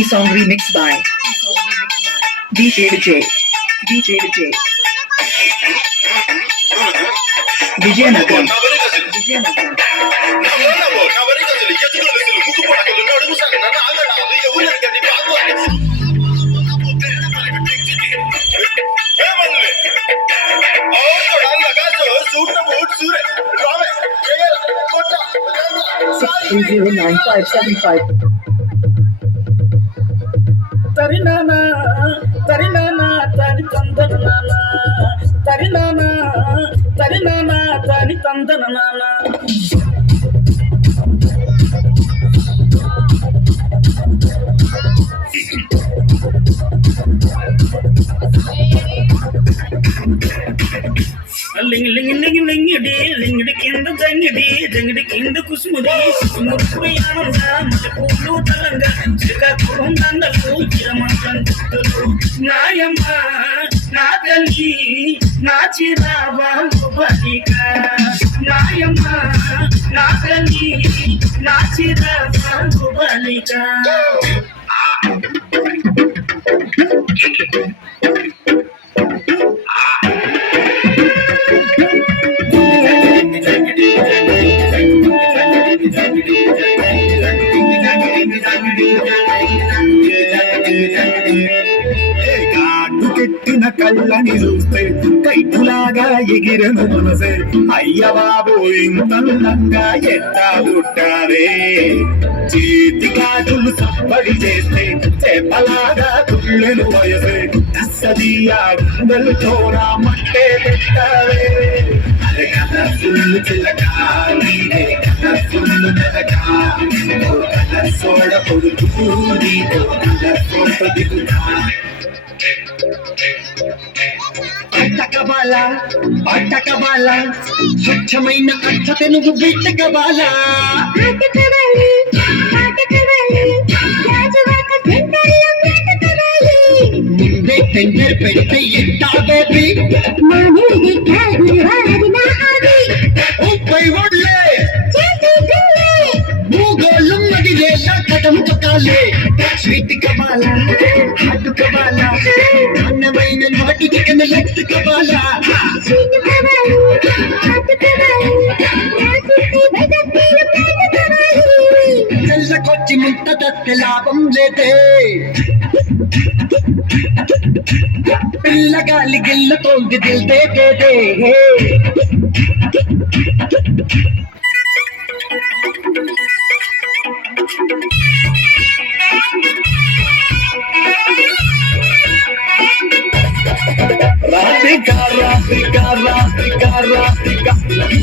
ఈ song remix by DJ Vijay. Vizianagaram. తరినానా తరినానా తని తందనానా తరినానా తరినానా తని తందనానా లింగ్ లింగ్ లింగ్ లింగిడి లింగిడి కింద జంగిడి జంగిడి కింద కుసుముడి కుసుముడు యానంగా మల్లెపూలు తలంగా శ్రీకాకుళం దండలు చిరమంతం చుట్టలు నాయమ్మ నా తల్లి నా చిరావా బలిక నాయమ్మ నా తల్లి నా చిరావా బలిక కెట్టిన కళ్ళని చూస్తే కైపులాగా ఎగిరను మనసే అయ్య బాబు ఇంతందంగా ఎట్టా పుట్టారే చేతి గాజులు సప్పడి చేస్తే చెప్పలాగా తుళ్ళెను వయసే కసదియా గుండెలతో నా మట్టే పెట్టారే అరే కలర్ఫుల్ చిలక నీదే కలర్ఫుల్ మెలక కలర్ సోడ పొడుతూ నీతో కలర్ ఫోటో దిగుతా పట్టకబాల స్వచ్ఛమైన అచ్చత నువ్వు బిట్టకబాల ముందే టెండర్ పెడితే ఎట్టా బేబీ ముప్పై ఒళ్ళే మూగోళ్ళు మదిలేలా కథం తొక్కాలే స్వీట్ కబాల హాటు కబాల అన్నమైన నాటుకి కన్నా లెక్స్ కబాల చల్లకొచ్చి ముంత తత్తే లాభం లేదే పిల్లగాలి గిల్లతోంది దిల్ దే దే దే రాధికా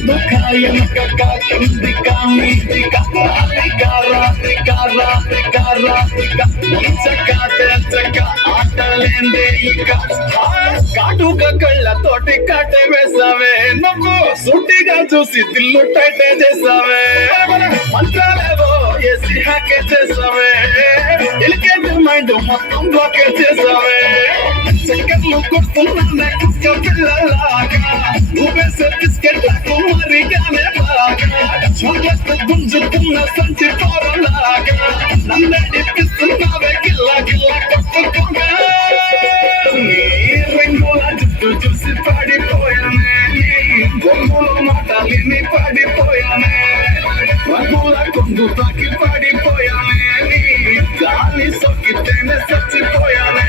దుఃఖాయనిక కిందిక మీదిక రాధికా చక్క ఆటలేందే ఇక కాటుక కళ్ళతోటి కాటే వేసావే నువ్వు సుట్టిగా చూసి దిల్లు టైటే చేసావే మంత్రాలేవో ఏసి హ్యాకే చేసావే ఎలికేట్ మైండ్ మొత్తం బ్లాకే చేసావే చక్కర్లు కొడుతున్నా కుక్క పిల్లలాగా నువ్వేసే బిస్కెట్లకు మరిగానే బాగా చూడకు గుంజుతున్న సంచి పోరలాగా నన్నడిపిస్తున్నావే గిల్ల గిల్ల కొట్టుకోగా రంగుల జుట్టు చూసి పాడిపోయానే బొమ్మల మాటలిని పాడిపోయానే రంగుల కొంగు తాకి పాడిపోయానే గాలి సొక్కితేనే చచ్చిపోయానే